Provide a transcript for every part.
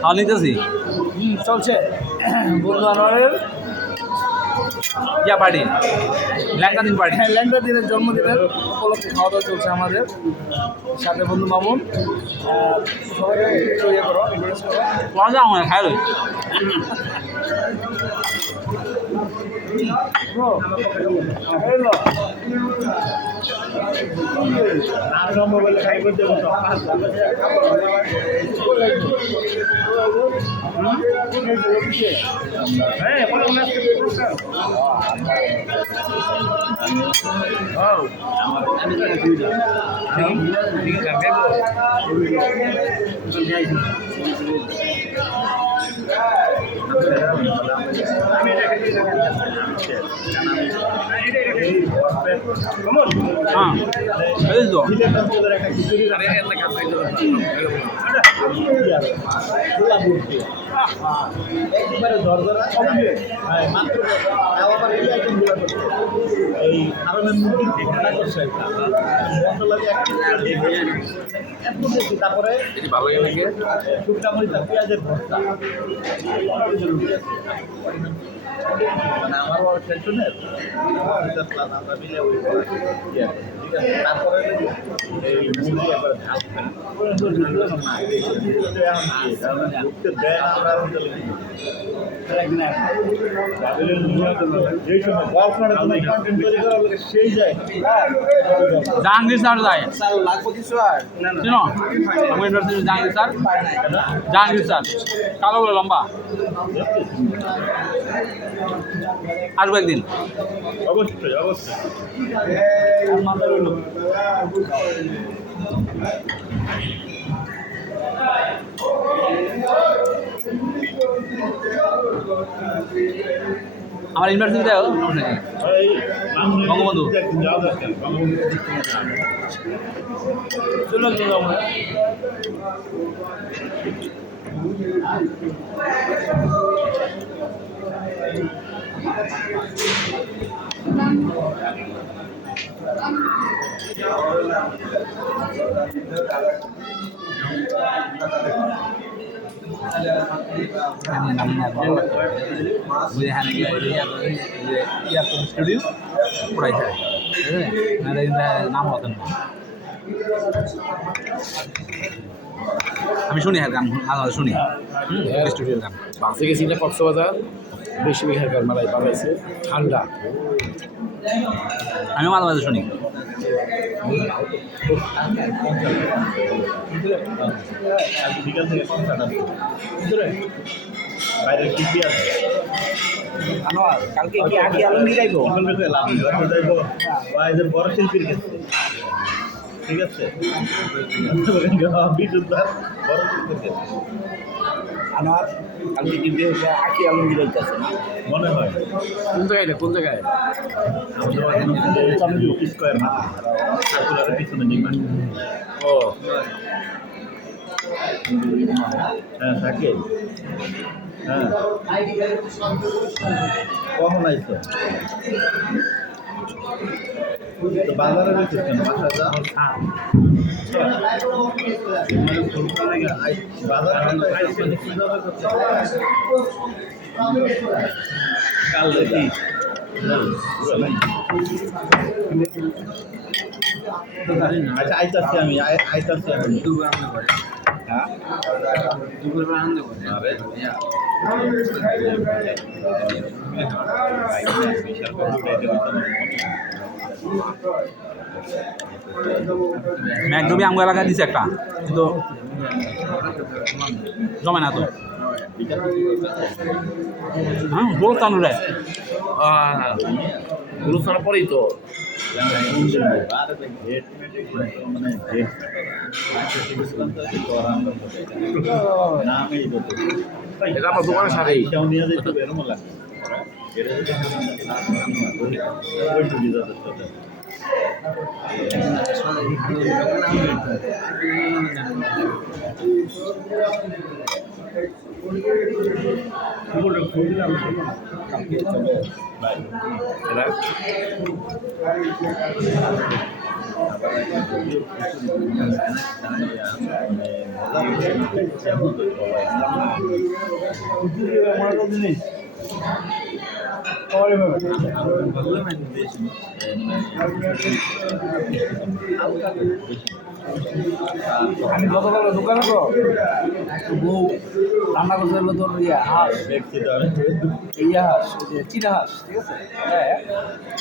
খাওয়া নিতেছি। চলছে। বন্ধু আনোয়ারের ইয়া পার্টি ল্যাংকা দিন পার্টি হ্যাঁ ল্যাংটা দিনের জন্মদিনের উপলক্ষে খাওয়া দাওয়া চলছে আমাদের। সাথে বন্ধু মামুন। সবাইকে ইয়ে করো ইন্ট্রোডিউস করো। কোন যাও মানে খাই লই ব্রো এই লো। হ্যাঁ এই তো এই আরবের মুরগির টিকিটা করছে মশলা দিয়ে তারপরে শুকনা মরিচ পেঁয়াজের ভর্তা মানে আমার বড় টেনশনের আমরা জাহাঙ্গীর স্যার যায়। চিনো জাহাঙ্গীর স্যার জাহাঙ্গীর স্যার। কালো বলে, লম্বা। আসব একদিন। অবশ্যই অবশ্যই আমার ইউনিভার্সিটিতে এই বঙ্গবন্ধু। একদিন যাওয়া নাম হতেন না আমি শুনি হ্যাঁ গান আলাদা শুনি। স্টুডিওর গান। বাসে গেছি না কক্সবাজার? বেশি বিঘাকার মেলায় বানাইছে। ঠান্ডা। আমি মাঝে মাঝে শুনি। বিকাল থেকে বাইরে টিভি আছে? আনোয়ার কালকে কি আগে আলমগীর আইবো সকাল লাভ ঘরে যাইবো বা এই যে বড় শিল্পীর কাছে। ঠিক আছে? বিদ্যুৎ বড় শিল্পীর কাছে। আনোয়ার কালকে কিন্তু আখি আলমগীর আইতাছে না। মনে হয়। কোন জায়গায় কোন জায়গায়? স্কোয়ার না পিছনে নির্মাণ ও। হ্যাঁ থাকে। হ্যাঁ। কখন আইছো? তো বাজারে রয়েছে কেন? বাসা যা কাল দেখি আচ্ছা আইতাছি আমি আই- আইতাছি আমি। হ্যাঁ ম্যাকডবি আমগো এলাকায় দিছে একটা কিন্তু জমে না তো। হ্যাঁ বলতাম রে। অনুষ্ঠানের পরেই তো। সাথেই। 이걸로 돌리려면 감기점에 많이 되나요? Parliament. আমি গতকাল দোকানে তো বউ রান্না করতে হলো তোর ইয়া হাঁস। ইয়া হাঁস যে চীনা হাঁস ঠিক আছে? হ্যাঁ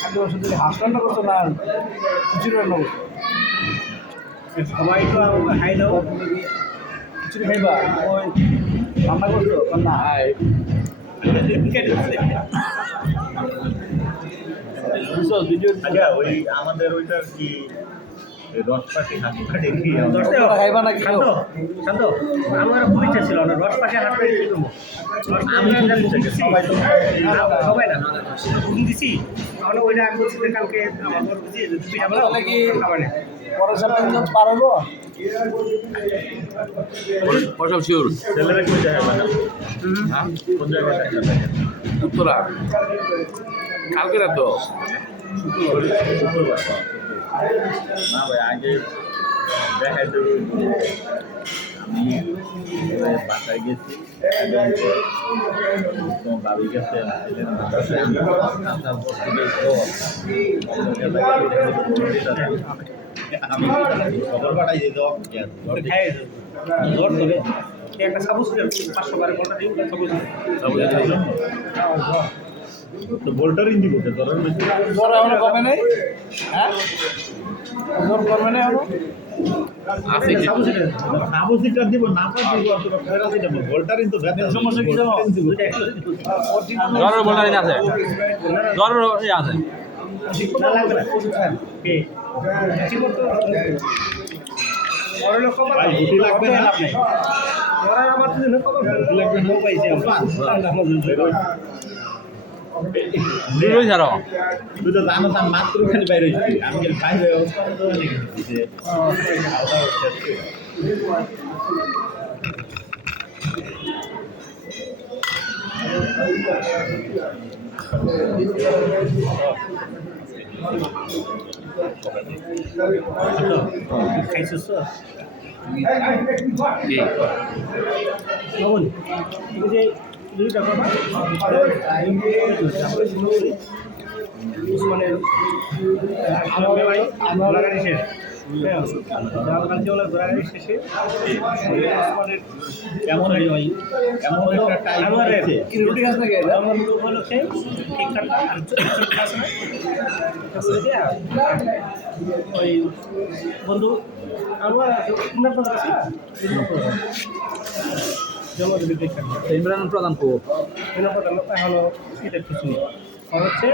আমি ওর সাথে হাঁস রান্না করছ না খিচুড়ি রান্না করছ সবাই তো খাই দাও। খিচুড়ি খাইবা? ওই রান্না করছ? না হাই। বুঝছ ভিডিও আচ্ছা ওই আমাদের ওইটা কি? রস পাটি শান্ত আমার ছিল না রস পাশে হাট করে কি করব আমি আমরা বুঝি বুকিং দিছি। সবাই না, সবাই দিছি তাহলে ওইটা আমি বলছি কালকে আমার বুঝি খাবার পারব শিওর হ্যাঁ? উত্তরা। কালকে রাত তো। শুক্রবার। না ভাই আগে দেখাই দেবো। আমি বাসায় গেছি। তোমার বাড়ি গেছে আমি খবর পাঠাই দিত জ্বর ধরে একটা সাবুস পাঁচশো বারে বলটা দিই সাবুস তো বোল্টার ইঞ্জি করতে তোর জ্বর এখনও কমে নাই? হ্যাঁ? জ্বর কমে নাই এখনও? আছে কি? সাবুস সাবু সিটার দিব না দিব তোর ফেরা দিতে বোল্টার ইঞ্জি ব্যথা সমস্যা কি জানো? জ্বরের বোল্টারিন আছে। জ্বরের আছে। না লাগবে দুটোই ছাড়ো তুই তো জানো আমি মাত্র খালি বাইরে হয়েছি আমি খালি বাইরে অবস্থা তো দেখেছি যে খাওয়া দাওয়া শেষ করে। খাইছিস তো কি লবণ বন্ধু আমার আপনার কথা আছে জমা দেবে ইমরান প্রধান কো কথা হলো হচ্ছে